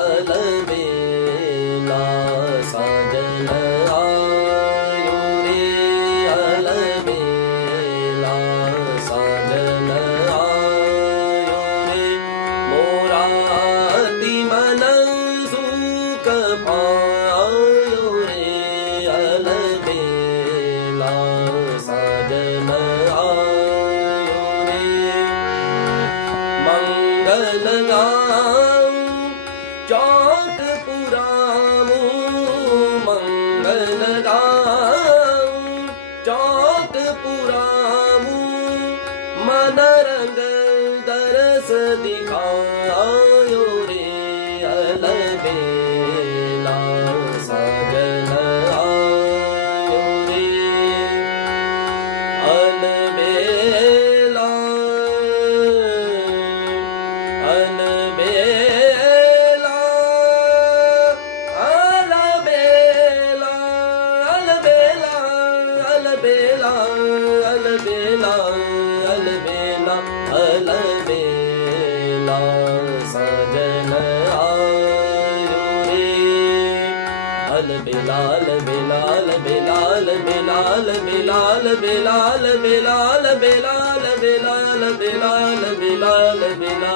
अलबेला साजन आयो रे अलबेला साजन आयो रे मोरा अति मन सुख पायो रे अलबेला साजन आयो रे मंगल गाऊं चौक पुराऊं मंगल गाऊं चौक पुराऊं मन रंग दरस दिखायो रे अलबेला साजन आयो रे अलबेला अलबेला अलबेला अलबेला अलबेला अलबेला अलबेला अलबेला साजन आयो रे अलबेला अलबेला अलबेला अलबेला अलबेला अलबेला अलबेला अलबेला अलबेला अलबेला अलबेला अलबेला